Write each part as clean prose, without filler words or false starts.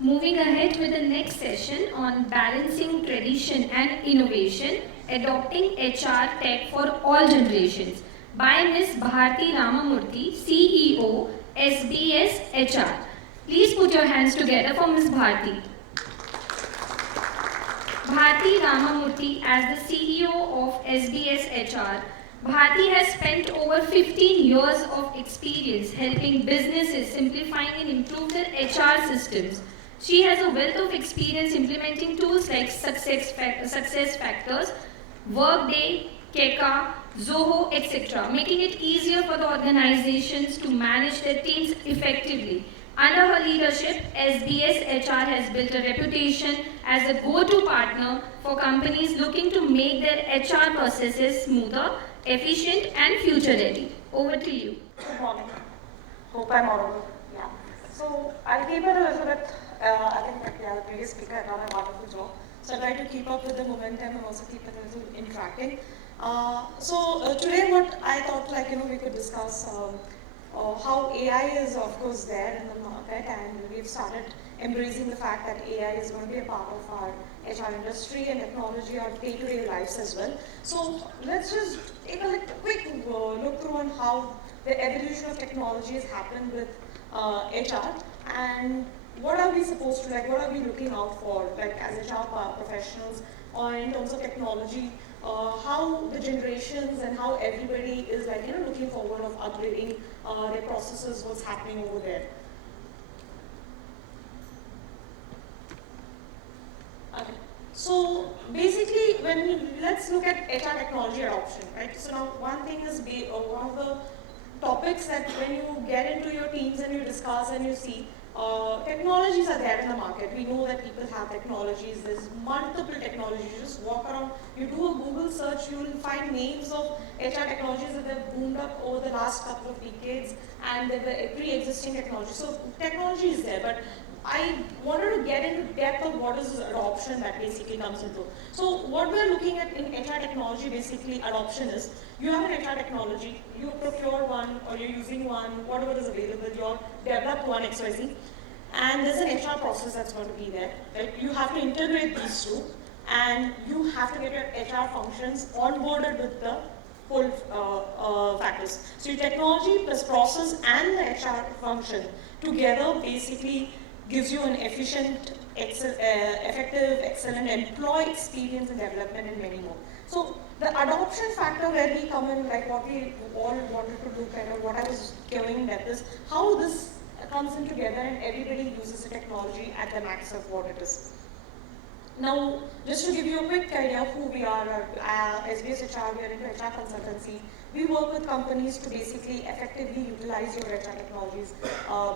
Moving ahead with the next session on balancing tradition and innovation, adopting HR tech for all generations by Ms. Bharathi Ramamurthy, CEO, SBS HR. Please put your hands together for Ms. Bharati. Bharati Ramamurthy as the CEO of SBS HR. Bharati has spent over 15 years of experience helping businesses simplifying and improve their HR systems. She has a wealth of experience implementing tools like success factors, Workday, Keka, Zoho, etc., making it easier for the organizations to manage their teams effectively. Under her leadership, SBS HR has built a reputation as a go-to partner for companies looking to make their HR processes smoother, efficient, and future-ready. Over to you. Good morning. Hope I'm audible. Yeah. So I'll keep it a little bit. I think the previous speaker had done a wonderful job. So I'll try to keep up with the momentum and also keep it a little interacting. Today, what I thought, we could discuss how AI is, of course, there in the market, and we've started embracing the fact that AI is going to be a part of our HR industry and technology, our day-to-day lives as well. So let's just take a quick look through on how the evolution of technology has happened with HR, and what are we supposed to, what are we looking out for, as HR professionals, or in terms of technology, how the generations and how everybody is looking forward of upgrading their processes, what's happening over there. Okay. So basically, let's look at HR technology adoption, right? So now one thing is one of the topics that when you get into your teams and you discuss and you see, technologies are there in the market. We know that people have technologies. There's multiple technologies. You just walk around, you do a Google search, you will find names of HR technologies that have boomed up over the last couple of decades, and there were pre-existing technologies. So technology is there, but I wanted to get into depth of what is adoption that basically comes into. So what we're looking at in HR technology, basically adoption is, you have an HR technology, you procure one or you're using one, whatever is available, you've developed one XYZ, and there's an HR process that's going to be there. Right? You have to integrate these two, and you have to get your HR functions onboarded with the whole factors. So your technology plus process and the HR function together basically gives you an efficient, effective, excellent employee experience and development and many more. So the adoption factor where we come in, what we all wanted to do, what I was giving at this, how this comes in together and everybody uses the technology at the max of what it is. Now, just to give you a quick idea of who we are, SBS HR, we are into HR consultancy. We work with companies to basically effectively utilize your HR technologies,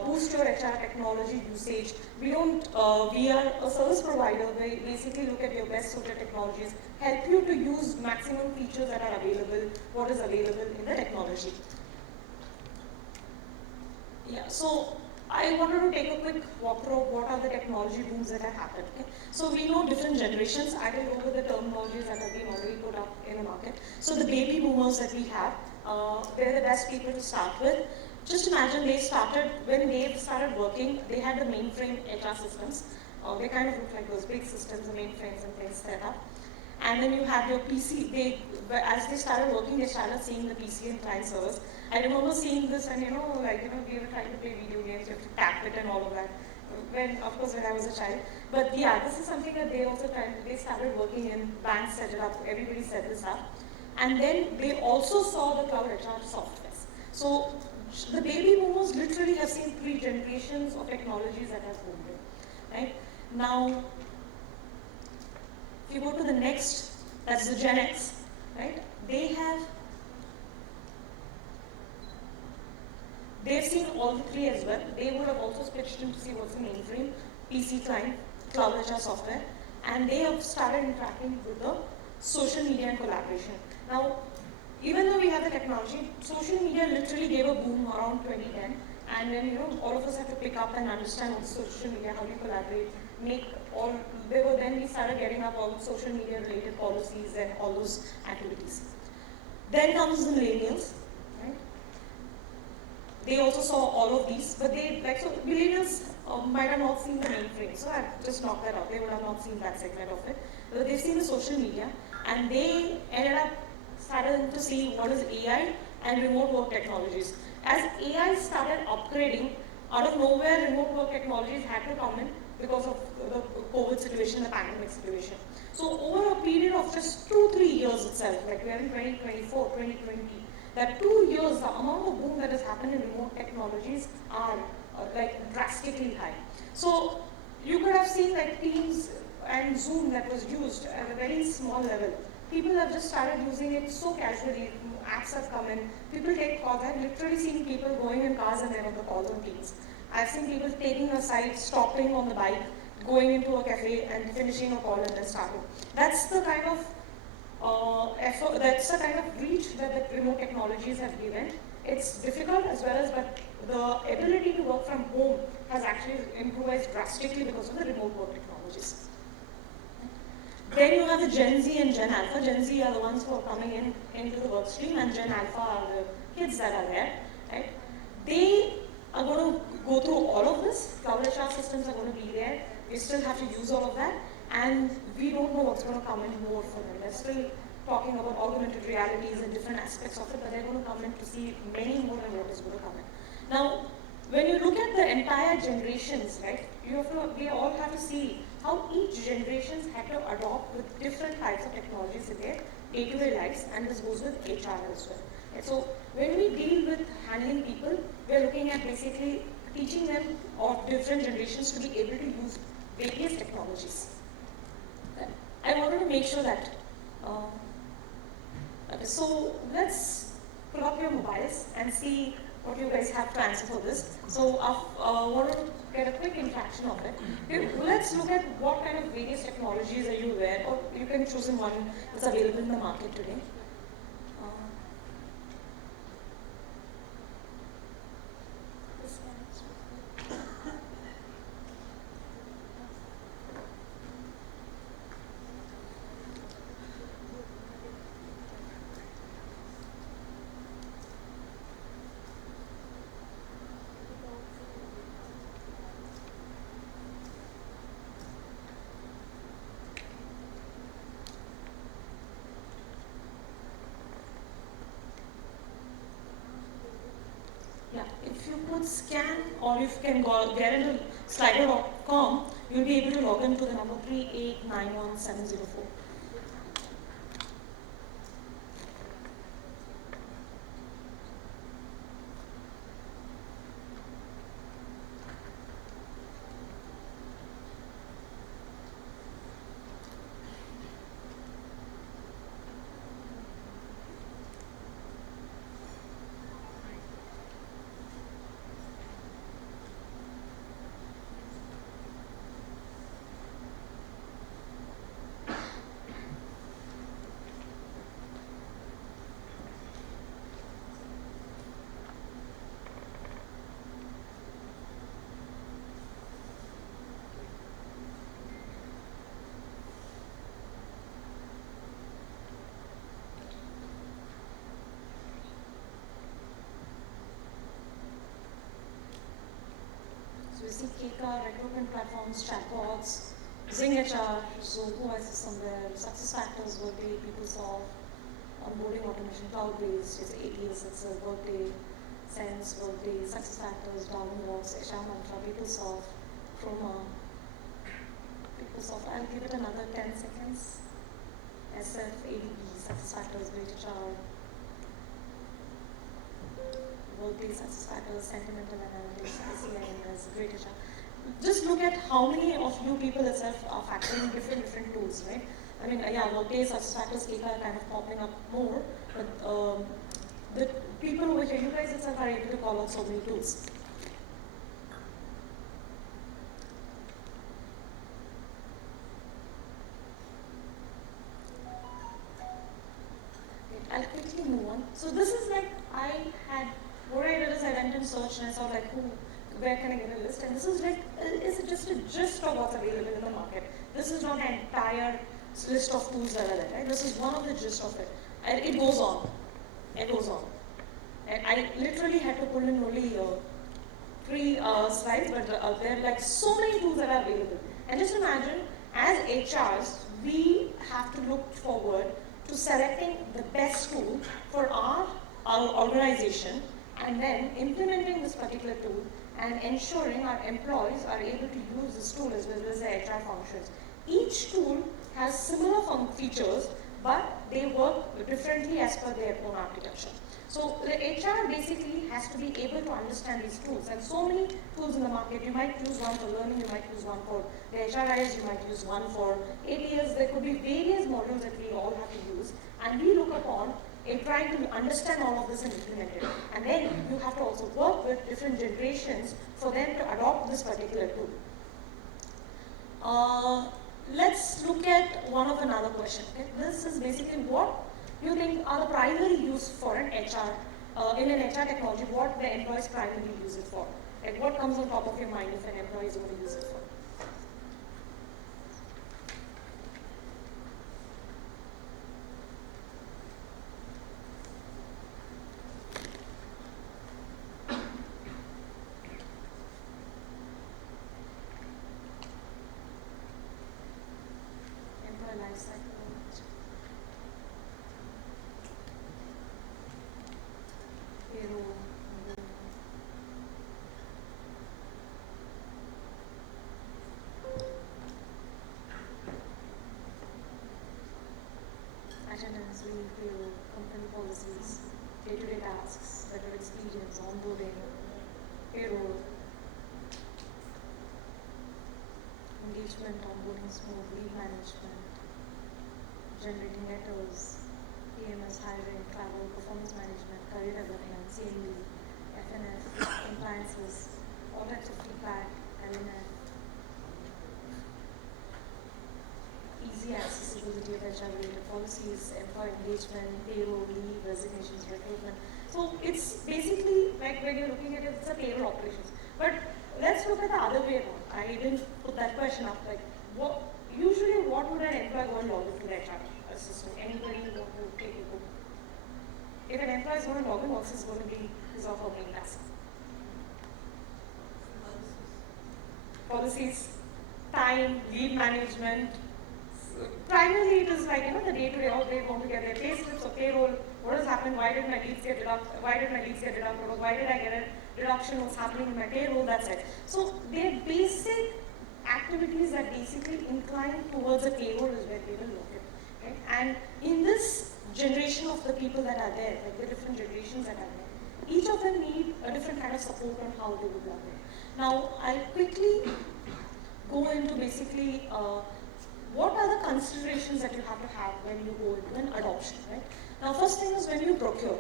boost your HR technology usage. We are a service provider. We basically look at your best suited technologies, help you to use maximum features that are available, what is available in the technology. Yeah, so I wanted to take a quick walkthrough of what are the technology booms that have happened. Okay? So we know different generations. I will go with the terminologies that have been already put up in the market. So the baby boomers that we have, they're the best people to start with. Just imagine when they started working, they had the mainframe HR systems. They kind of look like those big systems, the mainframes and things set up. And then you had your PC. As they started working, they started seeing the PC and client servers. I remember seeing this, and we were trying to play video games, you have to tap it and all of that. Of course, when I was a child. But yeah, this is something that they started working in, banks set it up, everybody set this up. And then they also saw the cloud HR softwares. So the baby boomers literally have seen 3 generations of technologies that have boomed in, right? Now, if you go to the next, that's the Gen X, right? They've seen all the 3 as well. They would have also switched in to see what's the mainframe, PC client, cloud HR software, and they have started interacting with the social media and collaboration. Now, even though we have the technology, social media literally gave a boom around 2010, and then all of us have to pick up and understand what's social media, how do you collaborate, then we started getting up all social media related policies and all those activities. Then comes the millennials, right? They also saw all of these, but millennials might have not seen the mainframe. So I've just knocked that out. They would have not seen that segment of it. But they've seen the social media, and they ended up started to see what is AI and remote work technologies. As AI started upgrading, out of nowhere, remote work technologies had to come in because of the COVID situation, the pandemic situation. So over a period of just 2-3 years itself, like we are in 2024, 2020, that 2 years, the amount of boom that has happened in remote technologies are like drastically high. So you could have seen like Teams and Zoom that was used at a very small level. People have just started using it so casually. Apps have come in. People take calls. I've literally seen people going in cars and they're on the calls on Teams. I've seen people taking a side, stopping on the bike, going into a cafe and finishing a call and then starting. That's the kind of effort, that's the kind of reach that the remote technologies have given. It's difficult as well as, but the ability to work from home has actually improved drastically because of the remote work technologies. Then you have the Gen Z and Gen Alpha. Gen Z are the ones who are coming in into the work stream, and Gen Alpha are the kids that are there, right? They are going to go through all of this. Cloud HR systems are going to be there. We still have to use all of that, and we don't know what's going to come in more for them. They're still talking about augmented realities and different aspects of it, but they're going to come in to see many more than what is going to come in. Now, when you look at the entire generations, right, we all have to see how each generation had to adopt with different types of technologies in their day-to-day lives, and this goes with HR as well. And so when we deal with handling people, we're looking at basically teaching them of different generations to be able to use various technologies. I wanted to make sure that, okay, so let's pull up your mobiles and see what you guys have to answer for this. So I wanted to get a quick interaction of it. Let's look at what kind of various technologies are you aware, or you can choose one that's available in the market today. Yeah, if you could scan or if you can get into slider.com, you'll be able to log into the number 3891704. So we see KK, recruitment platforms, chatbots, Zing HR, so who has this somewhere, success factors, Workday, PeopleSoft, onboarding automation, cloud-based, it's ATS, it's a Workday, Sense, Workday, success factors, Downworks, HR Mantra, PeopleSoft, Chroma, PeopleSoft. I'll give it another 10 seconds. SF, ADP, success factors, Great HR, Workday, success factors, sentimental analytics, ICIMS, Great HR. Just look at how many of you people itself are factoring different tools, right? I mean, yeah, Workday, success factors, KK are kind of popping up more, but the people over here, you guys itself are able to call out so many tools. I'll quickly move on. So this is like, what I did is I went and searched and I saw like, where can I get a list? And this is like, is just a gist of what's available in the market. This is not an entire list of tools that are there, right? This is one of the gist of it. And it goes on. It goes on. And I literally had to pull in only three slides, but there are like so many tools that are available. And just imagine, as HRs, we have to look forward to selecting the best tool for our organization and then implementing this particular tool and ensuring our employees are able to use this tool as well as the HR functions. Each tool has similar features, but they work differently as per their own architecture. So the HR basically has to be able to understand these tools. And so many tools in the market, you might use one for learning, you might use one for the HRIs, you might use one for ATS. There could be various modules that we all have to use. And we look upon trying to understand all of this and implement it. And then you have to also work with different generations for them to adopt this particular tool. Let's look at one of another question. Okay? This is basically what you think are the primary use for an HR, in an HR technology, what the employees primarily use it for. Like what comes on top of your mind if an employee is going to use it for? Employee life cycle. Payroll. Attendance, leave, payroll, company policies, day-to-day tasks, better experience, onboarding, payroll, engagement, onboarding smooth, leave management, generating letters, PMS, hiring, travel, performance management, career development, CMB, FNF, compliances, all types of feedback, LNF, easy accessibility of HR-related policies, employee engagement, payroll, leave, resignations, recruitment. So it's basically like when you're looking at it, it's a payroll operations. But let's look at the other way around. I didn't put that question up. Like, usually what would an employee go and log into the HR system? Anybody want to take a look? If an employee is going to log in, what's going to be his or her main task? Policies, time, leave management. Primarily, it is like, the day-to-day, all they want to get their pay slips or payroll. What has happened? Why did my leaves get deducted? Why did my leaves get deducted? Or why did I get a deduction? What's happening in my payroll? That's it. So their basic activities that basically incline towards a payroll is where they will look at. Right? And in this generation of the people that are there, like the different generations that are there, each of them need a different kind of support on how they would log it. Now, I'll quickly go into basically what are the considerations that you have to have when you go into an adoption, right? Now, first thing is when you procure.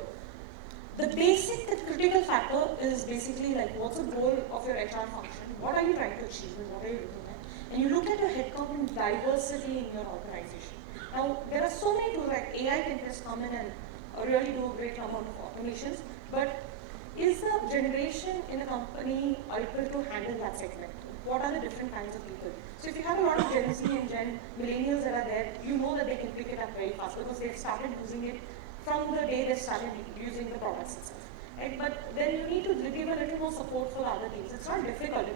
The critical factor is basically like what's the goal of your HR function, what are you trying to achieve and what are you looking at? And you look at your headcount and diversity in your organization. Now, there are so many tools like AI can just come in and really do a great amount of automations, but is the generation in a company able to handle that segment? What are the different kinds of people? So if you have a lot of Gen Z and Gen millennials that are there, you know that they can pick it up very fast because they've started using it from the day they started using the products itself. Right? But then you need to give a little more support for other teams. It's not difficult.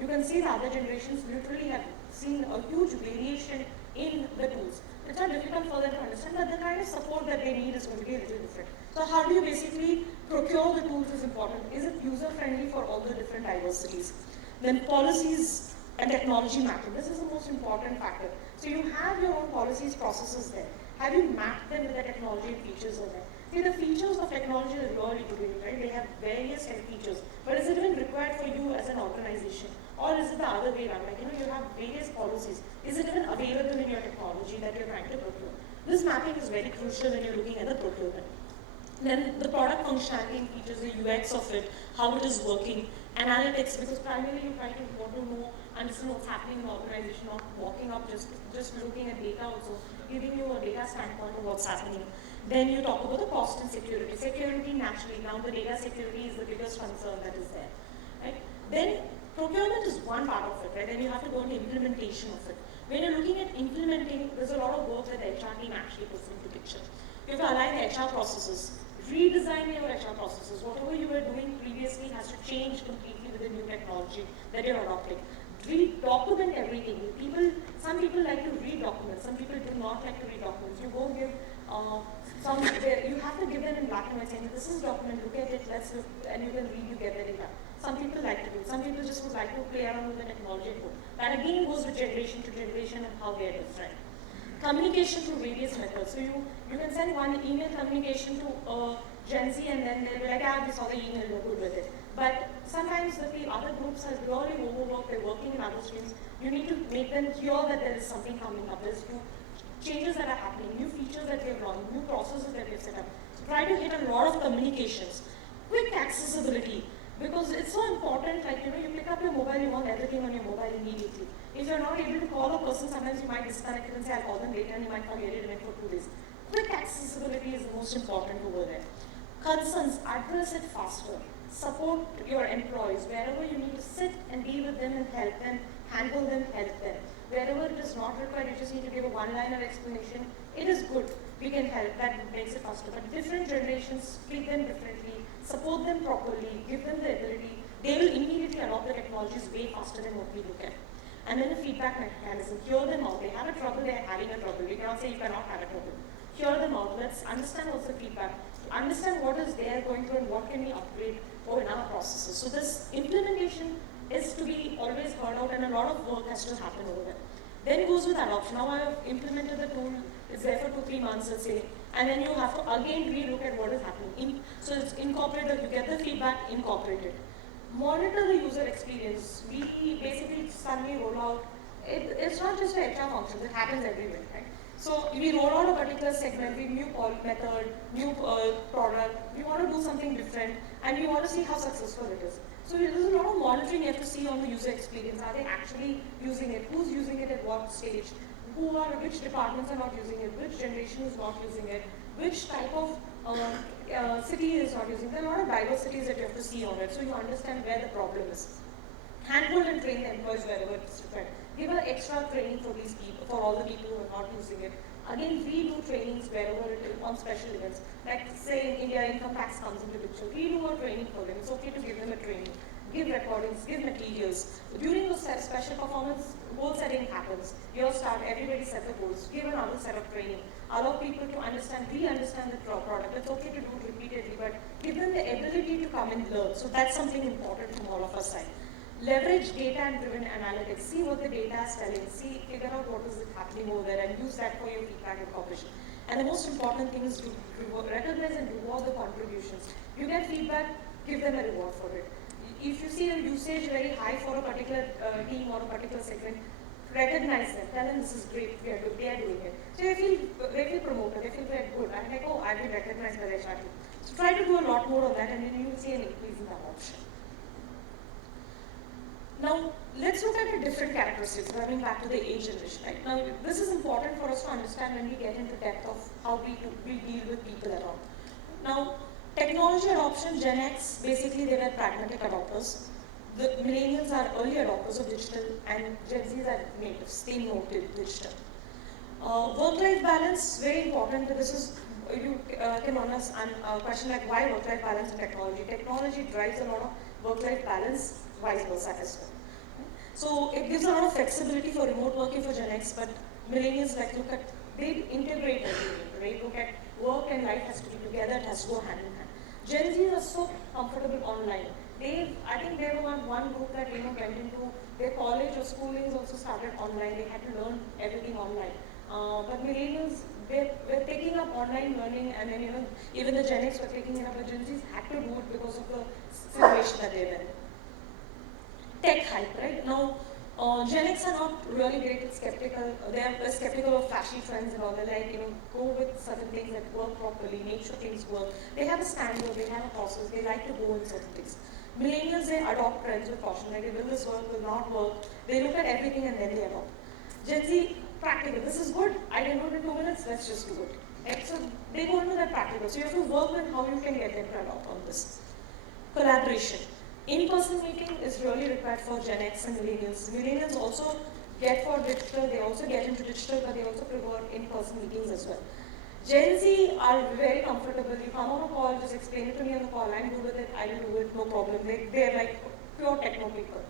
You can see the other generations literally have seen a huge variation in the tools. It's not difficult for them to understand, but the kind of support that they need is going to be a little different. So how do you basically procure the tools is important. Is it user-friendly for all the different diversities? Then policies and technology mapping. This is the most important factor. So you have your own policies, processes there. Have you mapped them with the technology and features of them? See, the features of technology are really good, right? They have various features. But is it even required for you as an organization? Or is it the other way around? Like, you have various policies. Is it even available in your technology that you're trying to procure? This mapping is very crucial when you're looking at the procurement. Then the product functionality and features, the UX of it, how it is working, analytics, because primarily you try to want to know, understand what's happening in the organization, not walking up just looking at data also, giving you a data standpoint of what's happening. Then you talk about the cost and security. Security naturally, now the data security is the biggest concern that is there. Right? Then procurement is one part of it, right? Then you have to go into implementation of it. When you're looking at implementing, there's a lot of work that the HR team actually puts into picture. You have to align the HR processes, redesign your HR processes. Whatever you were doing previously has to change completely with with the new technology that you're adopting. Document everything. Some people like to read documents. Some people do not like to read documents. You go give you have to give them in black and white saying, this is document, look at it, let's look, and you can read, you get the data. Some people like to do it. Some people just would like to play around with the technology and go. That again goes with generation to generation and how they are different. Communication through various methods. So you can send one email communication to Gen Z and then they'll be like, we saw the email, we're good with it. But sometimes the other groups are really overworked, they're working in other streams. You need to make them hear that there is something coming up. There's new changes that are happening, new features that we have launched, new processes that we have set up. So try to hit a lot of communications. Quick accessibility, because it's so important, like, you pick up your mobile, you want everything on your mobile immediately. If you're not able to call a person, sometimes you might disconnect it and say, I'll call them later, and you might forget it for 2 days. Quick accessibility is the most important over there. Concerns, address it faster. Support your employees. Wherever you need to sit and be with them and help them, handle them, help them. Wherever it is not required, you just need to give a one-liner explanation. It is good. We can help. That makes it faster. But different generations treat them differently, support them properly, give them the ability. They will immediately adopt the technologies way faster than what we look at. And then the feedback mechanism. Hear them out. They have a trouble, they are having a trouble. We cannot say you cannot have a trouble. Hear them out. Let's understand what's the feedback. Understand what is there going through and what can we upgrade in our processes. So this implementation is to be always heard out and a lot of work has to happen over there. Then goes with adoption. Now I have implemented the tool, it's there for 2-3 months, let's say, and then you have to again re-look at what is happening. So it's incorporated, you get the feedback, incorporate it. Monitor the user experience. We basically suddenly roll out, it's not just a HR function, it happens everywhere, right? So we roll out a particular segment, we new call method, new product, we want to do something different, and we want to see how successful it is. So there's a lot of monitoring you have to see on the user experience. Are they actually using it? Who's using it at what stage? Which departments are not using it? Which generation is not using it? Which type of city is not using it? There are a lot of diversities that you have to see on it, so you understand where the problem is. Handhold and train the employees wherever it's required. Give an extra training for these people, for all the people who are not using it. Again, we do trainings wherever it is on special events. Like say in India, income tax comes into picture. We do a training for them. It's okay to give them a training, give recordings, give materials. During those special performance, goal setting happens. You start, everybody set the goals. Give another set of training. Allow people to understand, re-understand the product. It's okay to do it repeatedly, but give them the ability to come and learn. So that's something important from all of our side. Leverage data and driven analytics. See what the data is telling. Figure out what is happening over there and use that for your feedback and cooperation. And the most important thing is to recognize and reward the contributions. You get feedback, give them a reward for it. If you see a usage very high for a particular team or a particular segment, recognize them. Tell them this is great, they are doing it. So they feel promoted, they feel very good. I'm like, oh, I've been recognized by the HR team. So try to do a lot more of that and then you will see an increase in that option. Now, let's look at the different characteristics, coming back to the age generation. Right? Now, this is important for us to understand when we get into depth of how we deal with people around. Now, technology adoption, Gen X, basically they were pragmatic adopters. The millennials are early adopters of digital and Gen Zs are natives, they know digital. Work-life balance, very important. This is, you can ask a question like why work-life balance in technology? Technology drives a lot of work-life balance, vice versa as well. So it gives a lot of flexibility for remote working for Gen X, but millennials they integrate everything, right? Look at work and life has to be together, it has to go hand in hand. Gen Z are so comfortable online. I think they were one group that went into their college or schooling also started online. They had to learn everything online. But millennials, we're taking up online learning, and then even the Gen X were taking it up. But Gen Zs had to do it because of the situation that they're in. Tech hype, right? Now, Gen X are not really great, skeptical. They're skeptical of flashy trends and all. They're like, go with certain things that work properly, make sure things work. They have a standard, they have a process, they like to go in certain things. Millennials, they adopt trends with caution. Like, will this work, will not work? They look at everything and then they adopt. Gen Z, practical. This is good. I can do it in 2 minutes, let's just do it. Right? So they go into that practical. So you have to work with how you can get them to adopt on this. Collaboration. In-person meeting is really required for Gen X and millennials. Millennials also get for digital, they also get into digital, but they also prefer in-person meetings as well. Gen Z are very comfortable. You come on a call, just explain it to me on the call, I'm good with it, I will do it, no problem. They're like pure techno people.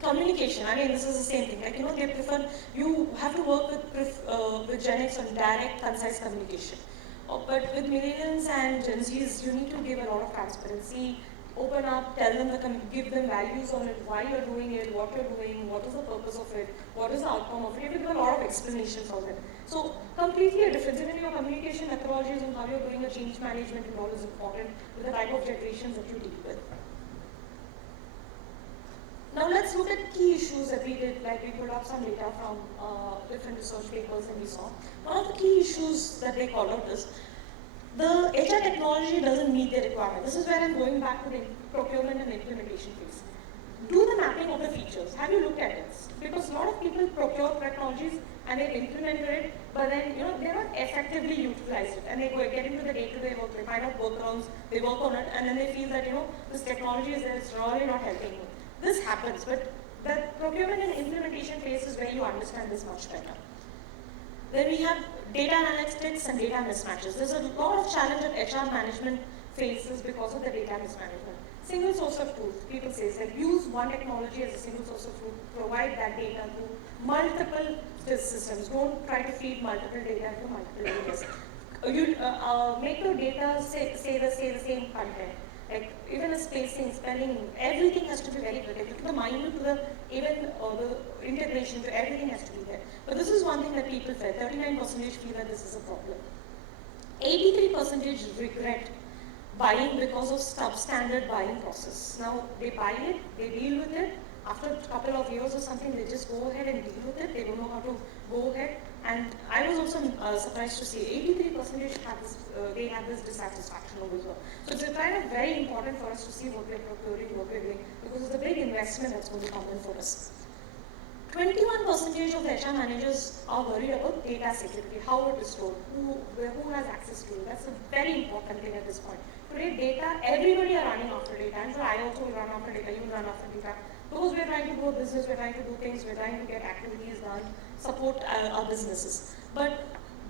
Communication, I mean, this is the same thing. Like, they prefer, you have to work with Gen X on direct, concise communication. But with millennials and Gen Zs, you need to give a lot of transparency, open up, tell them, give them values on it, why you're doing it, what you're doing, what is the purpose of it, what is the outcome of it. You have to give a lot of explanation for them. So, completely a difference. Even your communication methodologies and how you're doing a change management and all is important with the type of generations that you deal with. Now let's look at key issues that we did, like we pulled up some data from different research papers and we saw. One of the key issues that they called out is the HR technology doesn't meet their requirement. This is where I'm going back to the procurement and implementation phase. Do the mapping of the features. Have you looked at it? Because a lot of people procure technologies and they implemented it, but then they're not effectively utilized it, and they get into the day-to-day work. They find out workarounds, they work on it, and then they feel that this technology is there, it's really not helping me. This happens, but the procurement and implementation phase is where you understand this much better. Then we have data analytics and data mismatches. There's a lot of challenge that HR management faces because of the data mismanagement. Single source of truth, people say, use one technology as a single source of truth, provide that data to multiple systems. Don't try to feed multiple data to multiple areas. You make your data say the same content. Like even a spacing, spelling, everything has to be very protected. To the minute, to the even the integration, to everything has to be there. But this is one thing that people felt. 39% feel that this is a problem. 83% regret buying because of substandard buying process. Now they buy it, they deal with it. After a couple of years or something, they just go ahead and deal with it. They don't know how to go ahead. And I was also surprised to see 83% have this, they have this dissatisfaction over here. So it's kind of very important for us to see what we're procuring, what we're doing, because it's a big investment that's going to come in for us. 21% of the HR managers are worried about data security, how it is stored, who has access to it. That's a very important thing at this point. Today, data, everybody are running after data. And so I also will run after data, you will run after data. Because we're trying to grow business, we're trying to do things, we're trying to get activities done, support our businesses. But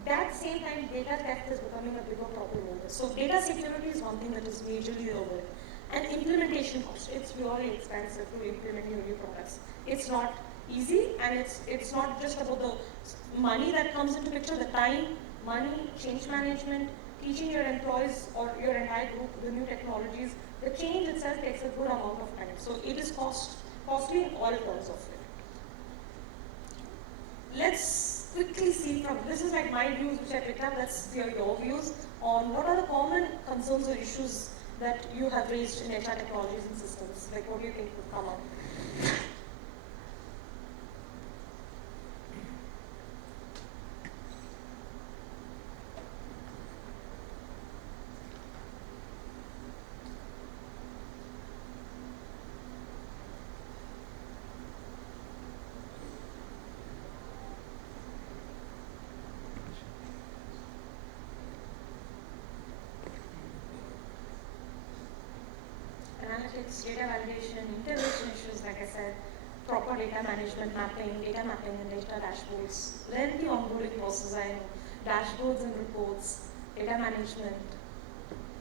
that same time, data theft is becoming a bigger problem in this. So data security is one thing that is majorly overlooked. And implementation cost, it's really expensive to implement your new products. It's not easy, and it's not just about the money that comes into picture, the time, money, change management, teaching your employees or your entire group the new technologies. The change itself takes a good amount of time. So it is costly in all terms of it. Let's quickly see from, this is like my views which I picked up, let's hear your views on what are the common concerns or issues that you have raised in HR technologies and systems. Like what do you think would come up? Analytics, data validation, integration issues, like I said, proper data management mapping, data mapping and data dashboards, lengthy onboarding process and dashboards and reports, data management,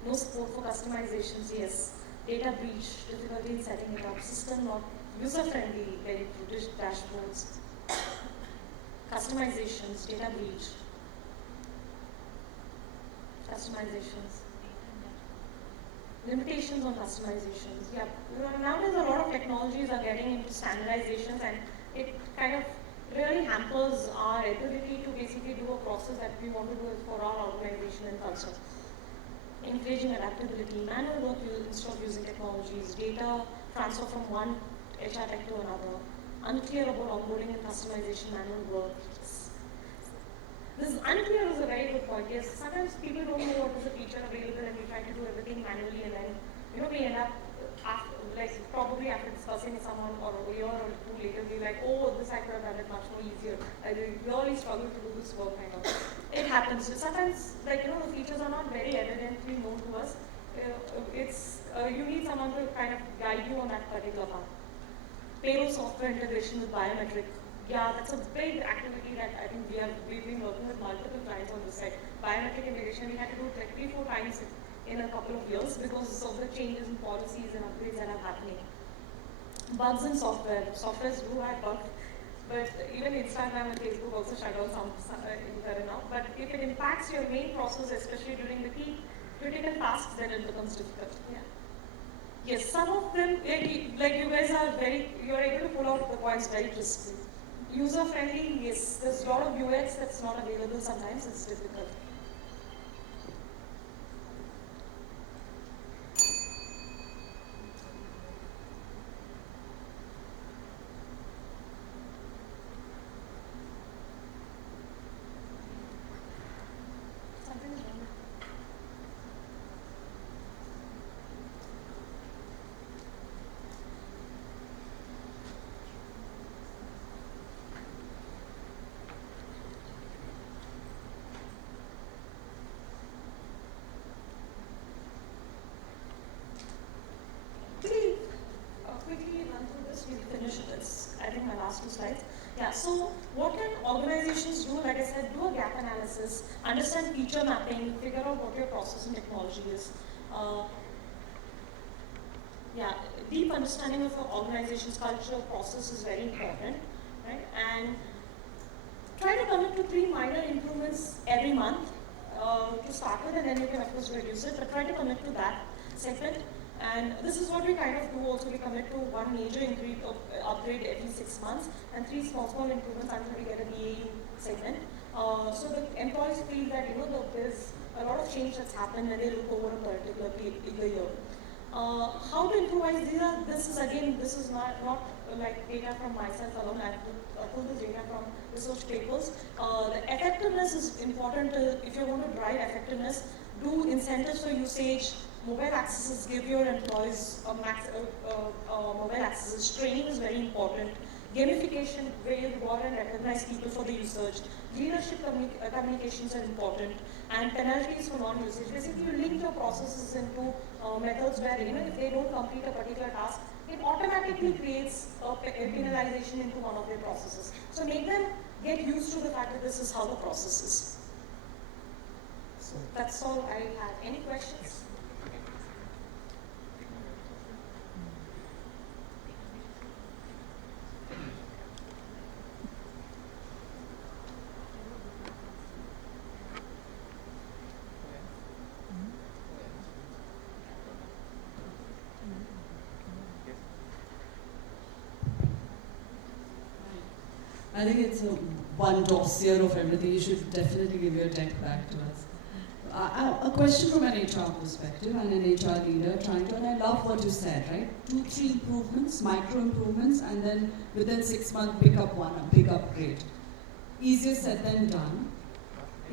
no support for customizations, yes, data breach, difficulty in setting it up, system not user-friendly, very brutish dashboards, customizations, data breach, customizations. Limitations on customizations. Yeah, nowadays a lot of technologies are getting into standardizations, and it kind of really hampers our ability to basically do a process that we want to do for our organization and culture. Encouraging adaptability, manual work instead of using technologies, data transfer from one HR tech to another, unclear about onboarding and customization, manual work. This unclear is a very good point. Yes, sometimes people don't know what is the feature available, and we try to do everything manually, and then we end up probably after discussing with someone or a year or two later, we're like, oh, this I could have done it much more easier. I really struggle to do this work kind of. It happens. Sometimes the features are not very evidently known to us. You need someone to kind of guide you on that particular path. Payroll software integration with biometric Yeah, that's a big activity that I think we've been working with multiple clients on this side. Biometric integration, we had to do it like 3-4 times in a couple of years because of the changes in policies and upgrades that are happening. Bugs in software. Softwares do have bugs, but even Instagram and Facebook also shut down some fair enough. But if it impacts your main process, especially during the key critical tasks, then it becomes difficult. Yeah. Yes, some of them, like you guys are you're able to pull out the points very crisply. User friendly, yes, there's a lot of UX that's not available sometimes, it's difficult. Something is wrong. Quickly run through this, we'll finish this. I think my last 2 slides. Yeah, so what can organizations do? Like I said, do a gap analysis, understand feature mapping, figure out what your process and technology is. Yeah, deep understanding of an organization's culture, process is very important, right? And try to commit to 3 minor improvements every month to start with, and then you can of course reduce it, but try to commit to that segment. And this is what we kind of do also. We commit to 1 major upgrade every 6 months and 3 small improvements until we get a BAU segment. So the employees feel that there's a lot of change that's happened when they look over a particular year. How to improvise? This is not like data from myself alone. I pulled this data from research papers. The effectiveness is important. If you want to drive effectiveness, do incentives for usage. Mobile accesses, give your employees mobile accesses. Training is very important. Gamification, where you reward and recognize people for the usage. Leadership communications are important. And penalties for non-usage. Basically, you link your processes into methods where even if they don't complete a particular task, it automatically creates a penalization into one of their processes. So make them get used to the fact that this is how the process is. So that's all I had. Any questions? I think it's one dossier of everything. You should definitely give your deck back to us. A question from an HR perspective and an HR leader trying to, and I love what you said, right? 2, 3 improvements, micro improvements, and then within 6 months pick up one, a big upgrade. Easier said than done.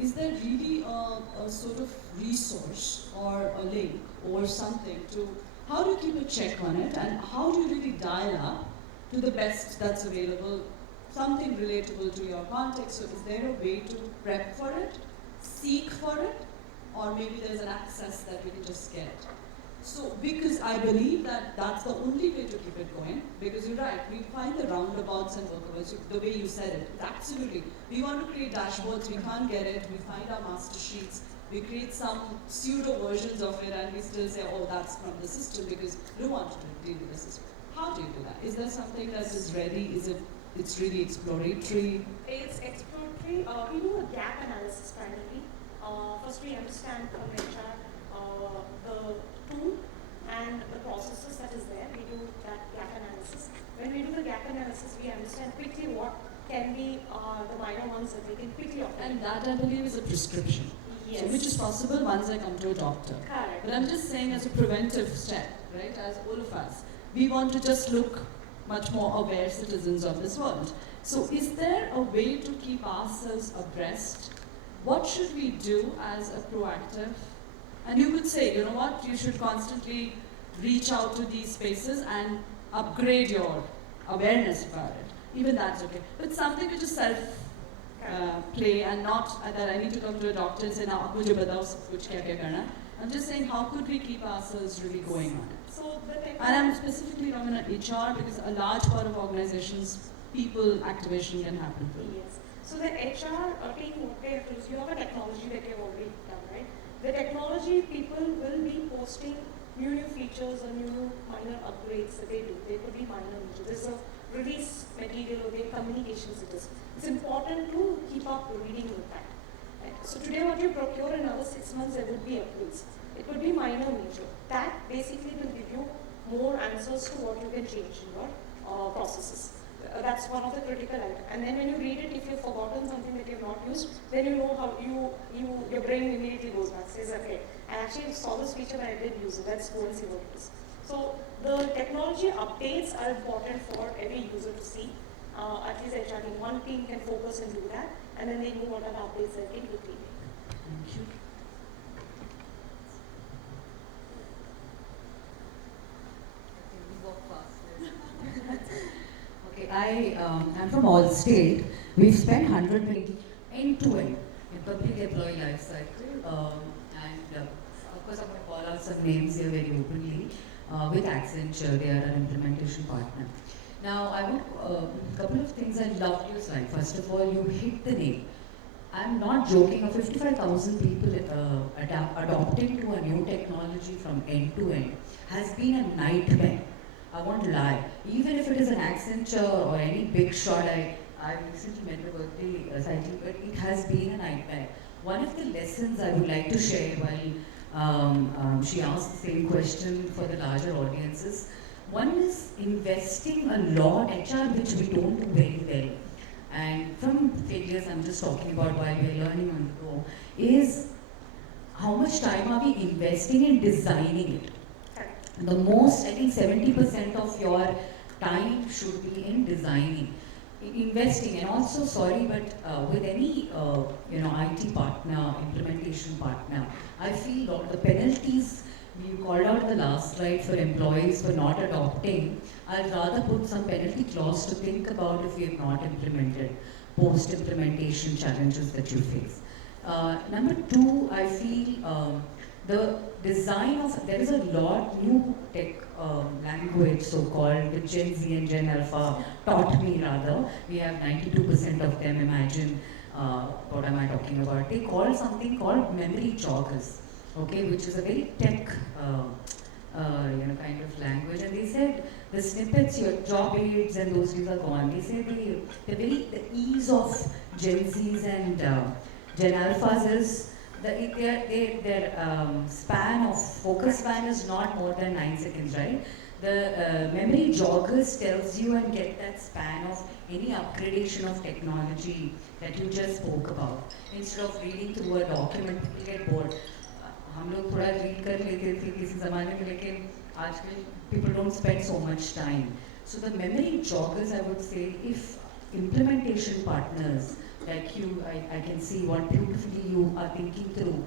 Is there really a sort of resource or a link or something to, how do you keep a check on it, and how do you really dial up to the best that's available? Something relatable to your context. So is there a way to prep for it, seek for it, or maybe there's an access that we can just get? So because I believe that that's the only way to keep it going, because you're right, we find the roundabouts and workabouts, the way you said it, absolutely. We want to create dashboards, we can't get it, we find our master sheets, we create some pseudo versions of it, and we still say, oh, that's from the system, because we don't want to deal with the system. How do you do that? Is there something that is ready? It's really exploratory? It's exploratory. We do a gap analysis primarily. First, we understand from HR the tool and the processes that is there. We do that gap analysis. When we do the gap analysis, we understand quickly what can be the minor ones that we can quickly automate. And that, I believe, is a prescription. Yes. So which is possible once I come to a doctor. Correct. But I'm just saying as a preventive step, right, as all of us, we want to just look much more aware citizens of this world. So is there a way to keep ourselves abreast? What should we do as a proactive? And you could say, you know what, you should constantly reach out to these spaces and upgrade your awareness about it. Even that's okay. But something which is self-play and not that I need to come to a doctor and say, now, mujhe batao sab kuch kya karna. I'm just saying, how could we keep ourselves really going on it? So And I'm specifically talking about HR because a large part of organizations people activation can happen through. Yes. So the HR team, what they have to do is, you have a technology that you've already done, right? The technology people will be posting new features or new minor upgrades that they do. They could be minor. There's a release material or their communications it is. It's important to keep up reading with that. Right? So today what you procure, in another 6 months there will be upgrades. It could be minor major. That basically will give you more answers to what you can change in your processes. That's one of the critical items. And then when you read it, if you've forgotten something that you've not used, then you know how your brain immediately goes back, says, okay, I actually saw this feature but I did use it. Let's go and see what it is. So the technology updates are important for every user to see. At least HR team, one team can focus and do that, and then they know what are the updates that can quickly make. Thank you. Okay, I'm from Allstate. We've spent 100 million end-to-end in public employee life cycle, and of course I'm going to call out some names here very openly. With Accenture, they are an implementation partner. Now, I want a couple of things I loved your slide. First of all, you hit the nail. I'm not joking. 55,000 people adopting to a new technology from end to end has been a nightmare. I won't lie. Even if it is an Accenture or any big shot, I recently met the birthday cycle, but it has been a nightmare. One of the lessons I would like to share while she asked the same question for the larger audiences, one is investing a lot, HR, which we don't do very well. And from failures I'm just talking about while we're learning on the go, is how much time are we investing in designing it? The most, I think 70% of your time should be in designing, investing, and also, sorry, but with any IT partner, implementation partner, I feel the penalties you called out the last slide for employees for not adopting. I'd rather put some penalty clause to think about if you have not implemented, post-implementation challenges that you face. Number two, I feel the design of, there is a lot new tech language so-called, with Gen Z and Gen Alpha taught me rather. We have 92% of them, imagine what am I talking about. They call something called memory joggers, okay, which is a very tech kind of language. And they said the snippets, your job aids and those things are gone. They said the ease of Gen Zs and Gen Alphas is their span of focus span is not more than 9 seconds, right? The memory joggers tells you and get that span of any upgradation of technology that you just spoke about. Instead of reading through a document, people get bored. हम लोग थोड़ा read कर लेते थे किसी ज़माने में, लेकिन आजकल people don't spend so much time. So the memory joggers, I would say, if implementation partners like you, I can see what beautifully you are thinking through.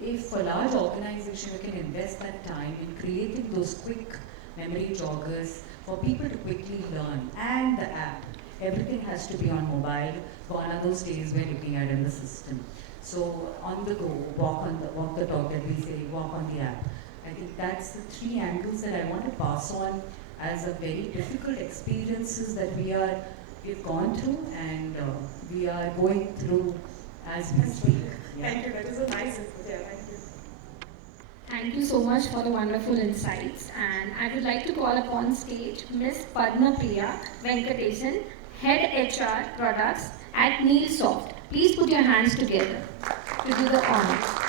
If a large organization you can invest that time in creating those quick memory joggers for people to quickly learn, and the app, everything has to be on mobile. Gone are those days we're looking at in the system. So on the go, walk the talk that we say, walk on the app. I think that's the three angles that I want to pass on as a very difficult experiences that we've gone through and we are going through as we speak. Yeah. Thank you. That is a nice input. Yeah, thank you. Thank you so much for the wonderful insights. And I would like to call upon stage Ms. Padma Priya Venkatesan, Head HR Products at NeilSoft. Please put your hands together to do the honors.